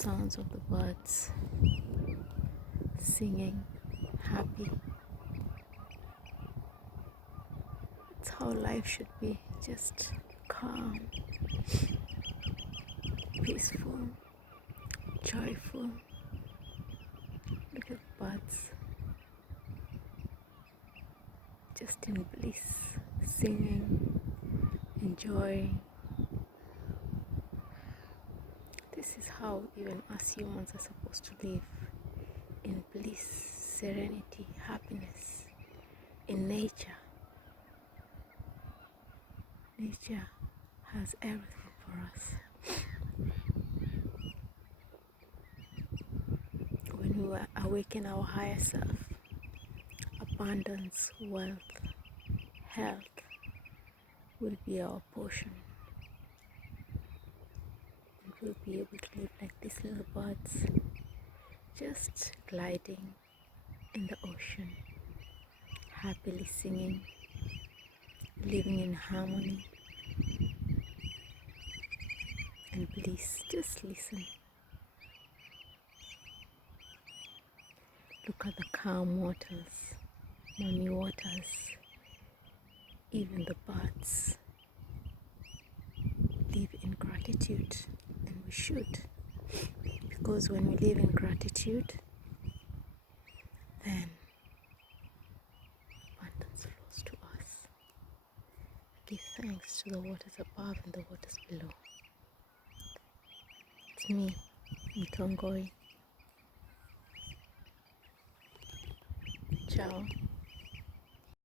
sounds of the birds singing, happy. It's how life should be, just calm, peaceful, joyful. Look at the birds, just in bliss, singing, enjoying. This is how even us humans are supposed to live, in bliss, serenity, happiness, in nature. Nature has everything for us. When we awaken our higher self, abundance, wealth, health will be our portion. And we'll be able to live like these little birds, just gliding in the ocean, happily singing, living in harmony and bliss. Just listen. Look at the calm waters, mommy waters, even the birds live in gratitude, and we should, because when we live in gratitude, then abundance flows to us. Give thanks to the waters above and the waters below. It's me, Mtongoi. Ciao.